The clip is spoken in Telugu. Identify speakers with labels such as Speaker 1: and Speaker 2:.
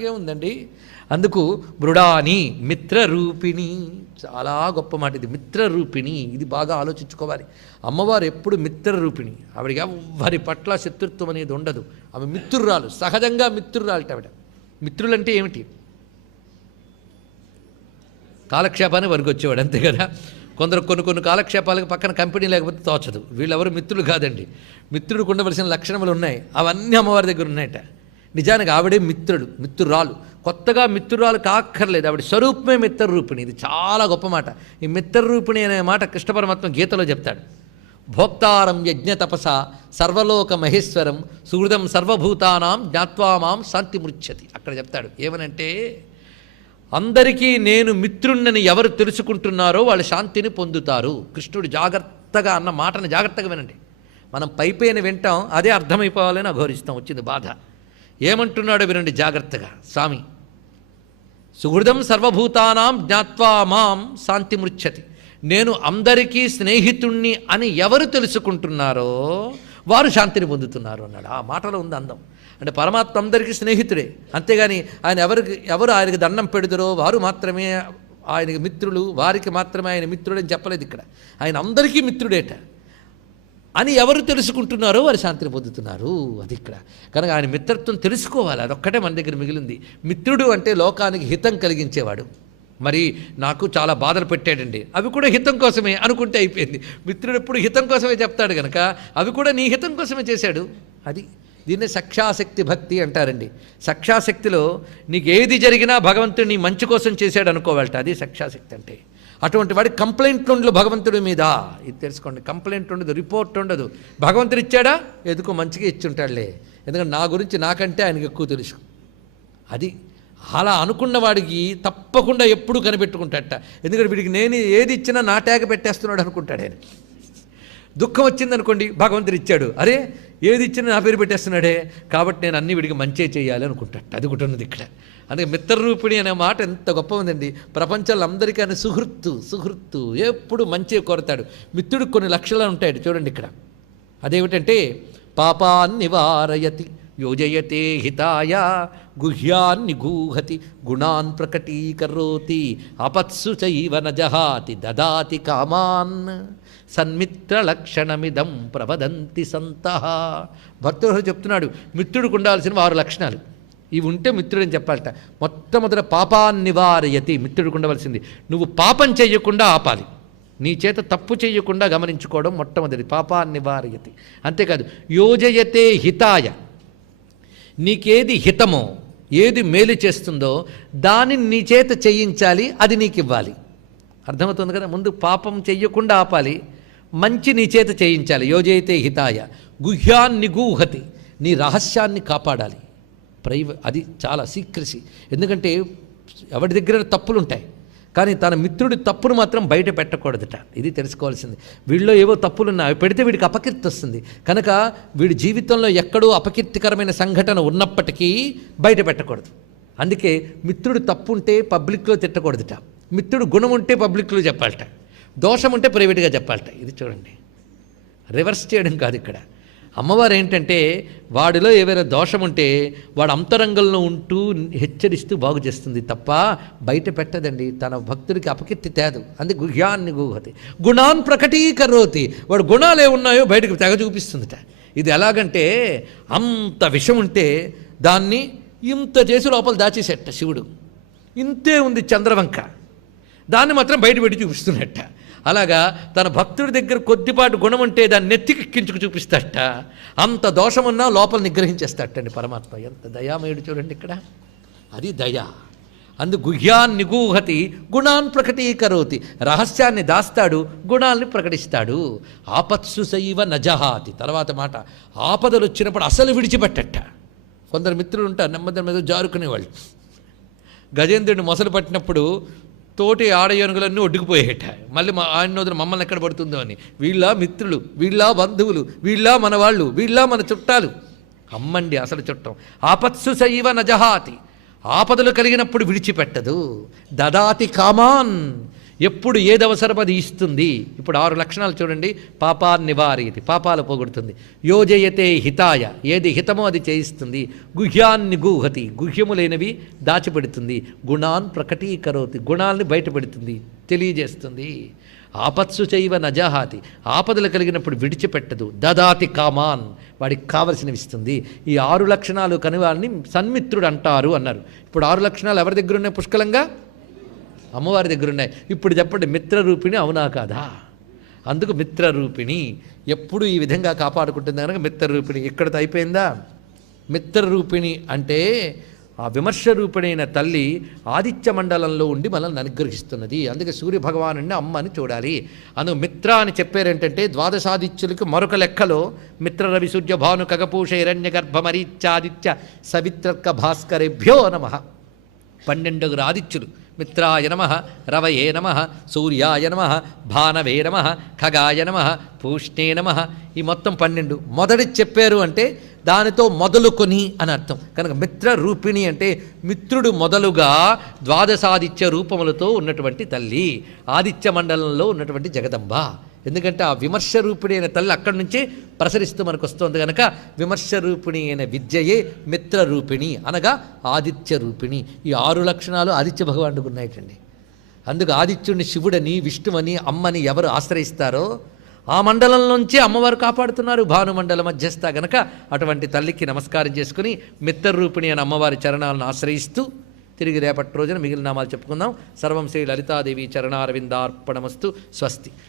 Speaker 1: ఏముందండి అందుకు మృడాని మిత్రరూపిణి. చాలా గొప్ప మాట ఇది మిత్రరూపిణి. ఇది బాగా ఆలోచించుకోవాలి. అమ్మవారు ఎప్పుడు మిత్రరూపిణి. ఆవిడకి వారి పట్ల శత్రుత్వం అనేది ఉండదు. ఆమె మిత్రురాలు సహజంగా మిత్రురాలట ఆవిడ. మిత్రులంటే ఏమిటి? కాలక్షేపాన్ని వరకు వచ్చేవాడు అంతే కదా? కొందరు కొన్ని కొన్ని కాలక్షేపాలకు పక్కన కంపెనీ లేకపోతే తోచదు. వీళ్ళెవరు మిత్రులు కాదండి. మిత్రుడికి ఉండవలసిన లక్షణములు ఉన్నాయి. అవన్నీ అమ్మవారి దగ్గర ఉన్నాయట. నిజానికి ఆవిడే మిత్రుడు మిత్రురాలు. కొత్తగా మిత్రురాలు కాక్కర్లేదు. ఆవిడ స్వరూపమే మిత్రరూపిణి. ఇది చాలా గొప్ప మాట. ఈ మిత్రరూపిణి అనే మాట కృష్ణ పరమాత్మ గీతలో చెప్తాడు. భోక్తారం యజ్ఞ తపస సర్వలోక మహేశ్వరం సుహృదం సర్వభూతానాం జ్ఞాత్వా మాం శాంతి మృచ్చతి అక్కడ చెప్తాడు. ఏమనంటే అందరికీ నేను మిత్రుణ్ణని ఎవరు తెలుసుకుంటున్నారో వాళ్ళు శాంతిని పొందుతారు. కృష్ణుడు జాగ్రత్తగా అన్న మాటను జాగ్రత్తగా వినండి. మనం పైపైన వింటాం అదే అర్థమైపోవాలని అఘోరిస్తాం వచ్చింది బాధ. ఏమంటున్నాడో వినండి జాగ్రత్తగా. స్వామి సుహృదం సర్వభూతానాం జ్ఞాత్వా మాం శాంతిమృచ్చతి నేను అందరికీ స్నేహితుణ్ణి అని ఎవరు తెలుసుకుంటున్నారో వారు శాంతిని పొందుతున్నారు అన్నాడు. ఆ మాటలో ఉంది అందం. అంటే పరమాత్మ అందరికీ స్నేహితుడే. అంతేగాని ఆయన ఎవరికి ఎవరు ఆయనకి దండం పెడుదరో వారు మాత్రమే ఆయనకి మిత్రులు వారికి మాత్రమే ఆయన మిత్రుడని చెప్పలేదు ఇక్కడ. ఆయన అందరికీ మిత్రుడేట. అని ఎవరు తెలుసుకుంటున్నారో వారు శాంతిని పొందుతున్నారు. అది ఇక్కడ. కనుక ఆయన మిత్రత్వం తెలుసుకోవాలి. అదొక్కటే మన దగ్గర మిగిలింది. మిత్రుడు అంటే లోకానికి హితం కలిగించేవాడు. మరి నాకు చాలా బాధలు పెట్టాడండి. అవి కూడా హితం కోసమే అనుకుంటే అయిపోయింది. మిత్రుడు ఎప్పుడు హితం కోసమే చెప్తాడు కనుక అవి కూడా నీ హితం కోసమే చేశాడు. అది దీన్నే సక్షాశక్తి భక్తి అంటారండి. సక్షాశక్తిలో నీకు ఏది జరిగినా భగవంతుడు నీ మంచి కోసం చేశాడు అనుకోవాలట. అది సక్షాశక్తి అంటే. అటువంటి వాడి కంప్లైంట్ ఉండదు భగవంతుడి మీద. ఇది తెలుసుకోండి కంప్లైంట్ ఉండదు రిపోర్ట్ ఉండదు. భగవంతుడు ఇచ్చాడా? ఎందుకో మంచిగా ఇచ్చుంటాడులే. ఎందుకంటే నా గురించి నాకంటే ఆయనకి ఎక్కువ తెలుసు. అది అలా అనుకున్న వాడికి తప్పకుండా ఎప్పుడు కనిపెట్టుకుంటాడట. ఎందుకంటే వీడికి నేను ఏది ఇచ్చినా నా ట్యాగ్ పెట్టేస్తున్నాడు అనుకుంటాడు ఆయన. దుఃఖం వచ్చిందనుకోండి భగవంతుడు ఇచ్చాడు. అరే ఏది ఇచ్చినా నా పేరు పెట్టేస్తున్నాడే. కాబట్టి నేను అన్ని వీడికి మంచే చేయాలి అనుకుంటాడు అది ఒకటి ఉన్నది ఇక్కడ. అందుకే మిత్రరూపిణి అనే మాట ఎంత గొప్ప ఉందండి. ప్రపంచంలో అందరికీ ఆయన సుహృత్తు సుహృత్తు ఎప్పుడు మంచి కోరతాడు. మిత్రుడికి కొన్ని లక్షలు ఉంటాయి చూడండి ఇక్కడ. అదేమిటంటే పాపాన్ని వారయతి. యోజయతే హితాయ గుహ్యాన్ని గూహతి గుణాన్ ప్రకటీకరోతి అపత్సు చైవ నజహాతి దదాతి కామాన్. సన్మిత్రలక్షణమిదం ప్రవదంతి సంత. భక్తుడు చెప్తున్నాడు మిత్రుడికి ఉండాల్సిన వారు లక్షణాలు. ఇవి ఉంటే మిత్రుడని చెప్పాలట. మొట్టమొదట పాపాన్ని నివారయతి మిత్రుడికి ఉండవలసింది నువ్వు పాపం చేయకుండా ఆపాలి. నీ చేత తప్పు చేయకుండా గమనించుకోవడం మొట్టమొదటి పాపాన్ని నివారయతి. అంతేకాదు యోజయతే హితాయ. నీకేది హితమో ఏది మేలు చేస్తుందో దానిని నీ చేత చేయించాలి అది నీకు ఇవ్వాలి అర్థమవుతుంది కదా? ముందు పాపం చెయ్యకుండా ఆపాలి మంచి నీ చేత చేయించాలి. యోజైతే హితాయ గుహ్యాన్ని గూహతి నీ రహస్యాన్ని కాపాడాలి. ప్రైవ అది చాలా సీక్రసీ. ఎందుకంటే ఎవరి దగ్గర తప్పులుంటాయి. కానీ తన మిత్రుడి తప్పును మాత్రం బయట పెట్టకూడదట. ఇది తెలుసుకోవాల్సింది. వీళ్ళలో ఏవో తప్పులు ఉన్నాయి అవి పెడితే వీడికి అపకీర్తి వస్తుంది. కనుక వీడి జీవితంలో ఎక్కడో అపకీర్తికరమైన సంఘటన ఉన్నప్పటికీ బయట పెట్టకూడదు. అందుకే మిత్రుడు తప్పు ఉంటే పబ్లిక్లో తిట్టకూడదట. మిత్రుడు గుణం ఉంటే పబ్లిక్లో చెప్పాలట. దోషం ఉంటే ప్రైవేట్గా చెప్పాలట. ఇది చూడండి. రివర్స్ చేయడం కాదు ఇక్కడ. అమ్మవారు ఏంటంటే వాడిలో ఏవైనా దోషం ఉంటే వాడు అంతరంగంలో ఉంటూ హెచ్చరిస్తూ బాగు చేస్తుంది తప్ప బయట పెట్టదండి. తన భక్తుడికి అపకీర్తి తేదు. అందుకే గుహ్యాన్ని గూహతి గుణాన్ ప్రకటీకరోతి. వాడు గుణాలు ఏమున్నాయో బయటకు తెగ చూపిస్తుందిట. ఇది ఎలాగంటే అంత విషం ఉంటే దాన్ని ఇంత చేసి లోపల దాచేసేట శివుడు. ఇంతే ఉంది చంద్రవంక. దాన్ని మాత్రం బయట పెట్టి చూపిస్తున్నట్ట. అలాగా తన భక్తుడి దగ్గర కొద్దిపాటు గుణం ఉంటే దాన్ని నెత్తికెక్కించుకు చూపిస్తాట అంత దోషమున్నా లోపల నిగ్రహించేస్తాటండి పరమాత్మ. ఎంత దయామయుడు చూడండి ఇక్కడ. అది దయ. అందు గుహ్యాన్ నిగూహతి గుణాన్ ప్రకటీకరోతి. రహస్యాన్ని దాస్తాడు గుణాల్ని ప్రకటిస్తాడు. ఆపత్సు సైవ నజహాతి. తర్వాత మాట ఆపదలు వచ్చినప్పుడు అసలు విడిచిపెట్టట. కొందరు మిత్రులు ఉంటారు నెమ్మది మీద జారుకునేవాళ్ళు. గజేంద్రుడిని మొసలు పట్టినప్పుడు తోటి ఆడయోనుగులన్నీ ఒడ్డుకుపోయేట. మళ్ళీ మా ఆయన వదిలి మమ్మల్ని ఎక్కడ పడుతుందో అని. వీళ్ళ మిత్రులు వీళ్ళ బంధువులు వీళ్ళ మన వాళ్ళు వీళ్ళ మన చుట్టాలు. అమ్మండి అసలు చుట్టం. ఆపత్సు సైవ నజహాతి. ఆపదలు కలిగినప్పుడు విడిచిపెట్టదు. దదాతి కామాన్. ఎప్పుడు ఏది అవసరం అది ఇస్తుంది. ఇప్పుడు ఆరు లక్షణాలు చూడండి. పాపాన్ని నివారయతి పాపాలు పోగొడుతుంది. యోజయతే హితాయ ఏది హితమో అది చేయిస్తుంది. గుహ్యాన్ని గుహతి గుహ్యము లేనివి దాచిపెడుతుంది. గుణాన్ ప్రకటీకరోతి గుణాల్ని బయటపెడుతుంది తెలియజేస్తుంది. ఆపత్సు చైవ నజహాతి ఆపదలు కలిగినప్పుడు విడిచిపెట్టదు. దదాతి కామాన్ వాడికి కావలసినవి ఇస్తుంది. ఈ ఆరు లక్షణాలు కనివాళ్ళని సన్మిత్రుడు అంటారు అన్నారు. ఇప్పుడు ఆరు లక్షణాలు ఎవరి దగ్గర ఉన్నాయి పుష్కలంగా? అమ్మవారి దగ్గర ఉన్నాయి ఇప్పుడు చెప్పండి మిత్రరూపిణి అవునా కాదా? అందుకు మిత్రరూపిణి. ఎప్పుడు ఈ విధంగా కాపాడుకుంటుంది కనుక మిత్రరూపిణి. ఇక్కడతో అయిపోయిందా? మిత్రరూపిణి అంటే ఆ విమర్శ రూపిణైన తల్లి ఆదిత్య మండలంలో ఉండి మనల్ని అనుగ్రహిస్తున్నది. అందుకే సూర్య భగవాను అమ్మ అని చూడాలి. అందుకు మిత్ర అని చెప్పారేంటంటే ద్వాదశాదిత్యులకు మరొక లెక్కలో మిత్ర రవి సూర్య భాను కగపూష హిరణ్య గర్భమరీత్యాదిత్య సవిత్రక భాస్కరేభ్యో నమ. పన్నెండుగురు ఆదిత్యులు. మిత్రాయ నమ రవయే నమ సూర్యాయ నమ భానవే నమ ఖగాయ నమ పూష్ణే నమ. ఈ మొత్తం పన్నెండు మొదటి చెప్పారు అంటే దానితో మొదలుకొని అని అర్థం. కనుక మిత్ర రూపిణి అంటే మిత్రుడు మొదలుగా ద్వాదశాదిత్య రూపములతో ఉన్నటువంటి తల్లి ఆదిత్య మండలంలో ఉన్నటువంటి జగదంబ. ఎందుకంటే ఆ విమర్శ రూపిణి అయిన తల్లి అక్కడి నుంచే ప్రసరిస్తూ మనకు వస్తుంది కనుక విమర్శ రూపిణి అయిన విద్యయే మిత్ర రూపిణి అనగా ఆదిత్య రూపిణి ఈ ఆరు లక్షణాలు ఆదిత్య భగవానుడికి ఉన్నాయటండి. అందుకు ఆదిత్యుడిని శివుడని విష్ణువని అమ్మని ఎవరు ఆశ్రయిస్తారో ఆ మండలం నుంచి అమ్మవారు కాపాడుతున్నారు. భానుమండల మధ్యస్థ గనక అటువంటి తల్లికి నమస్కారం చేసుకుని మిత్ర రూపిణి అని అమ్మవారి చరణాలను ఆశ్రయిస్తూ తిరిగి రేపటి రోజున మిగిలిన నామాలు చెప్పుకుందాం. సర్వం శ్రీ లలితాదేవి చరణారవిందార్పణమస్తు. స్వస్తి.